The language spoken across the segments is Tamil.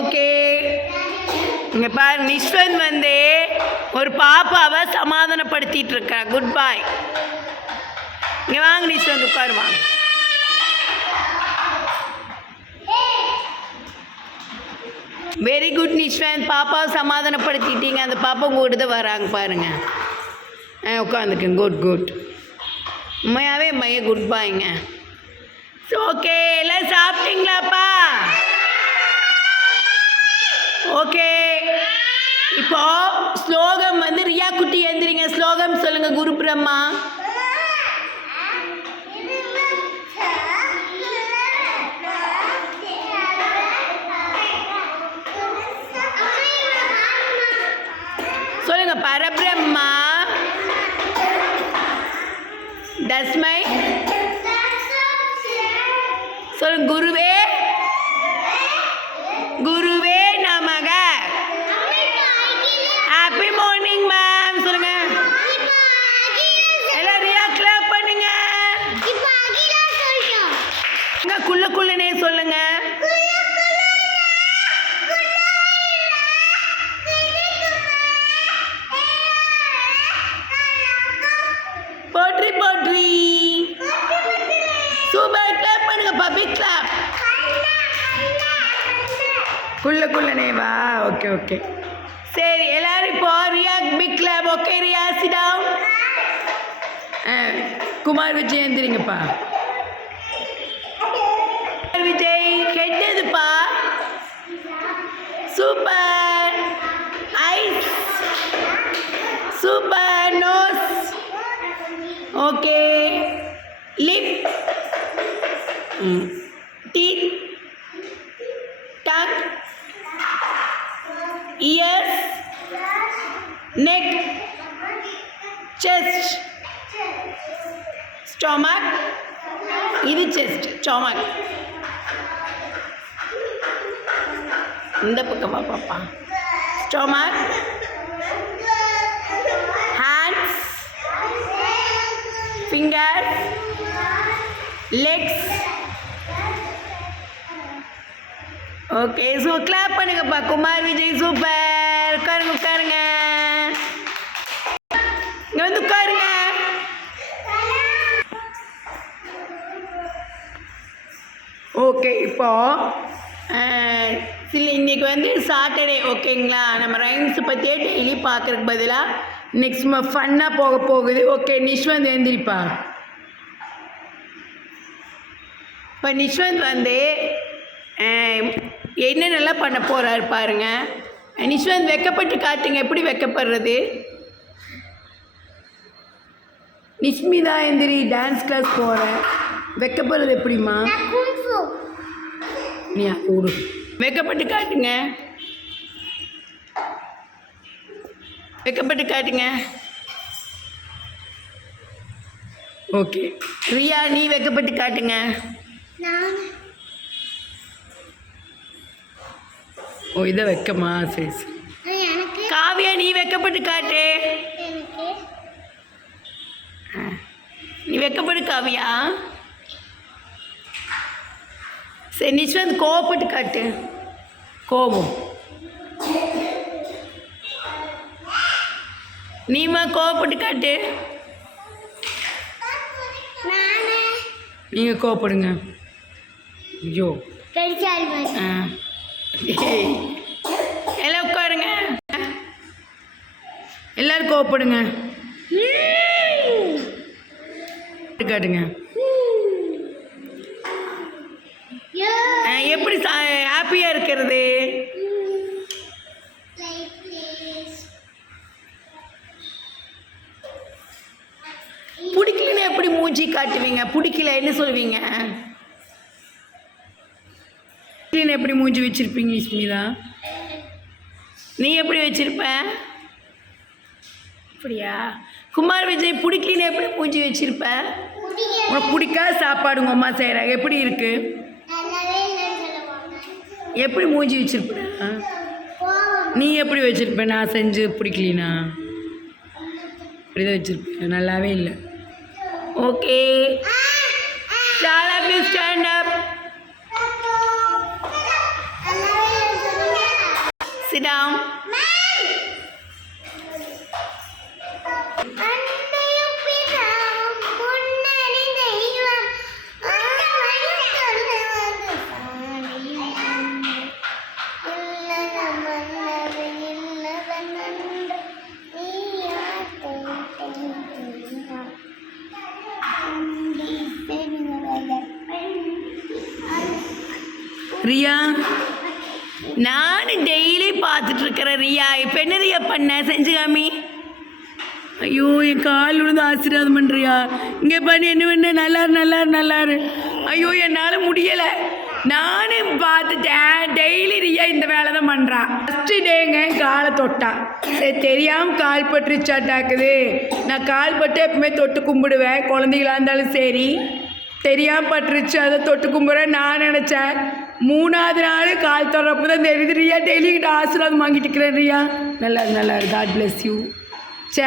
ஓகே, இங்கே பாரு, நிஷ்வந்த் வந்து ஒரு பாப்பாவை சமாதானப்படுத்திட்டு இருக்கா. குட் பாய். இங்கே வாங்க நிஷ்வந்த், உட்காருவாங்க. வெரி குட் நிஷ்வந்த், பாப்பாவை சமாதானப்படுத்திட்டீங்க. அந்த பாப்பா உங்கள்கிட்ட தான் வராங்க பாருங்க. உட்காந்துக்குங்க. Good good. உண்மையாகவே குட் பாய்ங்க. ஓகே, எல்லாம் சாப்பிட்டீங்களாப்பா? ஓகே, இப்போ ஸ்லோகம் வந்து ரியா குட்டி எழுந்திரிங்க. ஸ்லோகம் சொல்லுங்க. குரு பிரம்மா. சொல்லுங்க. பரபிரம்மா தஸ்மை. சொல்லுங்க. குருவே குருவே நமக. Happy morning ma'am. சொல்லுங்க. எல்லாம் ரியா கிளாப் பண்ணுங்க. குள்ளனே சொல்லுங்க. போட்ரி போட்ரி. சூப்பர். கிளாப் பண்ணுங்க. Public clap. குள்ளனே வா. ஓகே ஓகே, சரி. எல்லாரும் இப்போ Riya big clap. Okay Riya, sit down. Kumar Vijay எந்திரிங்கப்பா. விஜய் கெட்டதுப்பா. Super. Eyes. Super. Nose. Okay. Lip. Teeth. Tongue. ears, neck, chest, stomach. இது chest, stomach. இந்த பக்கமா பாப்பா. stomach, hands, fingers, legs. Okay, so clap பண்ணுங்கப்பா. குமார் விஜய் சூப்பர். உட்காருங்க உட்காருங்க. இங்கே வந்து உட்காருங்க. ஓகே, இப்போ இன்னைக்கு வந்து சாட்டர்டே. ஓகேங்களா? நம்ம ரைம்ஸ் பற்றியே டெய்லி பார்க்குறதுக்கு பதிலாக நெக்ஸ்ட் ஃபன்னாக போகுது. ஓகே, நிஷ்வந்த் எழுந்திரிப்பா. இப்போ நிஷ்வந்த் வந்து என்னென்னலாம் பண்ண போகிறாரு பாருங்க. நிஷ்வந்த் வெக்கப்பட்டு காட்டுங்க. எப்படி வெக்கப்படுறது? நிஷ்மிதா எந்திரி, டான்ஸ் கிளாஸ் போகிறேன். வெக்கப்படுறது எப்படிம்மா? நீ கூடு. வெக்கப்பட்டு காட்டுங்க. வெக்கப்பட்டு காட்டுங்க. ஓகே ரியா, நீ வெக்கப்பட்டு காட்டுங்க. ஓ, இதை வைக்கமா? சரி சரி. காவியா, நீ வெக்கப்பட்டு காட்டு. நீ வெக்கப்பட்டு காவியா. சரி, நிஷ்வந்த் கோவப்பட்டு காட்டு. கோபம். நீமா கோவப்பட்டு காட்டு. நீங்கள் கோவப்படுங்க. ஐயோ, எல்லாம் உட்காருங்க. எல்லாரும் கோவப்படுங்க. காட்டுங்க. எப்படி ஹாப்பியாக இருக்கிறது? பிடிக்கலன்னு எப்படி மூஞ்சி காட்டுவீங்க? பிடிக்கல என்ன சொல்லுவீங்க? எப்படி மூஞ்சி வச்சிருப்பீங்க நிஷ்மிதா? நீ எப்படி வச்சிருப்ப? அப்படியா? குமார் விஜய், பிடிக்கலன்னு எப்படி மூஞ்சி வச்சிருப்ப? உனக்கு பிடிக்காத சாப்பாடு உங்கள் அம்மா செய்கிறாங்க. எப்படி இருக்கு? எப்படி மூஞ்சி வச்சிருப்ப? நீ எப்படி வச்சிருப்ப? நான் செஞ்சு பிடிக்கலனா இப்படிதான் வச்சிருப்பேன். நல்லாவே இல்லை. Okay, stand up. sit down. Riya, நான் டெய்லி பார்த்துட்டு இருக்கிறேன் ரியா. இப்போ என்ன ரியா பண்ண செஞ்சு காமி. ஐயோ என் கால் விழுந்து ஆசீர்வாதம் பண்ணுறியா. இங்கே பண்ணி என்ன பண்ண நல்லாரு. ஐயோ என்னால் முடியலை. நானும் பார்த்துட்டேன். டெய்லி ரியா இந்த வேலை தான் பண்ணுறான். ஃபஸ்ட்டு டேங்க காலை தொட்டா. சரி தெரியாமல் கால் பட்டுருச்சாட்டாக்குது. நான் கால் பட்டு எப்பவுமே தொட்டு கும்பிடுவேன், குழந்தைகளா இருந்தாலும் சரி. தெரியாமல் பட்டுருச்சு, அதை தொட்டு கும்பிட்றேன் நான் நினச்சேன். 3வது நாள் கால் தொடரப்போ தான் தெரியுது. ரியா டெய்லி கிட்ட ஆசீர்வாதம் வாங்கிட்டு இருக்கிறேன். ரியா நல்லா காட் பிளஸ் யூ. சே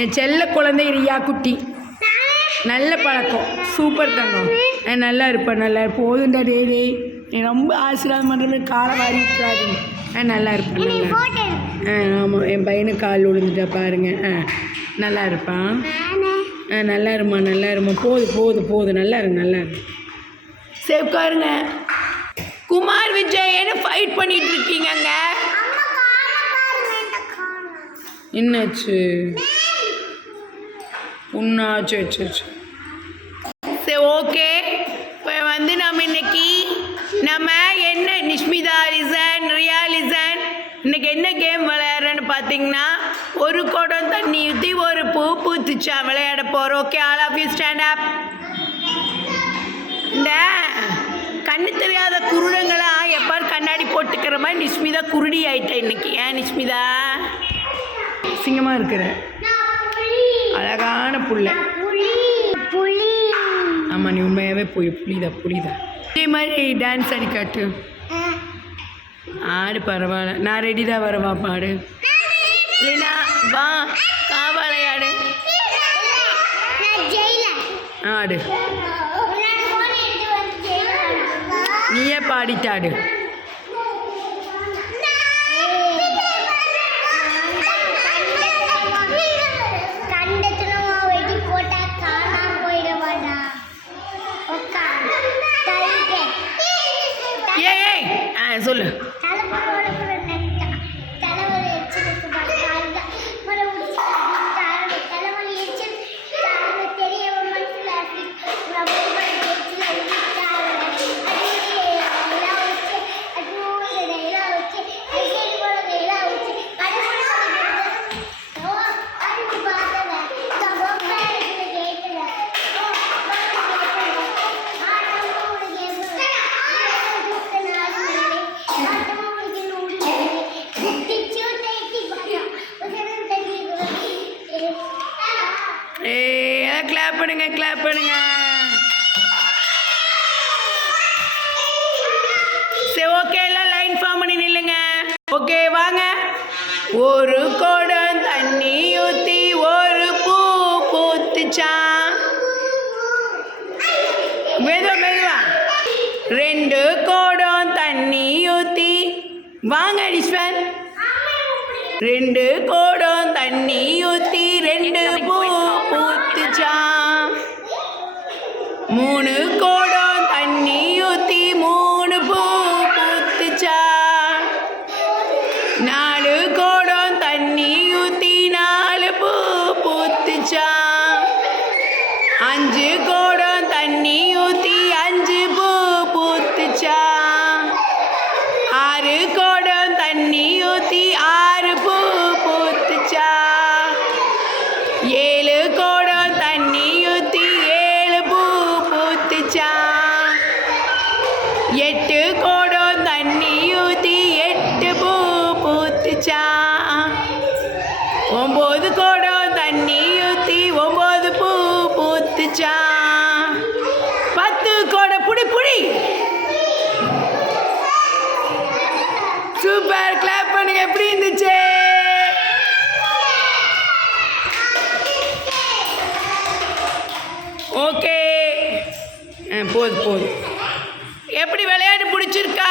என் செல்ல குழந்தை ரியா குட்டி, நல்ல பழக்கம், சூப்பர் தங்கம். நல்லா இருப்பேன் போதுண்டா டே. நீ ரொம்ப ஆசீர்வாதம் பண்ணுற மாதிரி காலை வாரி விட்டுறாதீங்க. நல்லா இருப்பேன். ஆமாம் என் பையனுக்கு கால் விழுந்துட்டா பாருங்க. நல்லா இருப்பான். நல்லா இருமா. போதும் நல்லா இரு. சரி உட்காருங்க. குமார் விஜய் என்ன ஃபைட் பண்ணிட்டு இருக்கீங்க? என்னாச்சு? சரி சரி ஓகே. இப்போ நம்ம இன்னைக்கு என்ன நிஷ்மிதா லிசன், ரியா லிசன், இன்னைக்கு என்ன கேம் விளையாடுறேன்னு பார்த்தீங்கன்னா, ஒரு குடம் தண்ணி ஊற்றி ஒரு பூ பூத்துச்சா விளையாட போகிறோம். Okay, all of you stand up. இந்த கண்ணு தெரியாத குருடங்களாம் எப்பாரு கண்ணாடி போட்டுக்கிற மாதிரி நிஷ்மிதா குருடி ஆயிட்டேன் இன்னைக்கு. ஏன் நிஷ்மிதா சிங்கமாக இருக்கிற அழகான புள்ள. ஆமாம் நீ உண்மையாகவே புளிதா. இதே மாதிரி டான்ஸ் ஆடி காட்டு. ஆடு பரவாயில்ல. நான் ரெடி தான் வரவா பாடு. இல்லைனா வா காவாளையாடு. ஆடு நீயே பாடிட்டாடு. சொல்லு. கிளாப் பண்ணுங்க. சரி ஓகே, எல்லாம் லைன் ஃபார்ம் பண்ணி நில்லுங்க. ஓகே வாங்க. ஒரு குடம் தண்ணி ஊற்றி ஒரு பூ பூத்துச்சான். மெதுவா. 2 குடம் தண்ணி ஊற்றி வாங்க ஈஸ்வர். 2 குடம் தண்ணி ஊற்றி 2 பூ பூத்துச்சான். 3 குடம் தண்ணி ஊற்றி 3 பூ பூத்துச்சான். 4 குடம் தண்ணி ஊற்றி 4 பூ பூத்துச்சான். 5 குடம் தண்ணி ஊற்றி 5 பூ பூத்துச்சான். 6 குடம் தண்ணி ஊற்றி 6 பூ பூத்துச்சான். 7 குடம் தண்ணி ஊற்றி 7 பூ பூத்துச்சான். 8 குடம் தண்ணி ஊற்றி 8 பூ பூத்துச்சான். 9 குடம் தண்ணி ஊற்றி 9 பூ பூத்துச்சான். 10 குடம் புடி. சூப்பர், கிளாப் பண்ணுங்க. எப்படி இருந்துச்சு? ஓகே போதும். எப்படி விளையாட்டு பிடிச்சிருக்கா?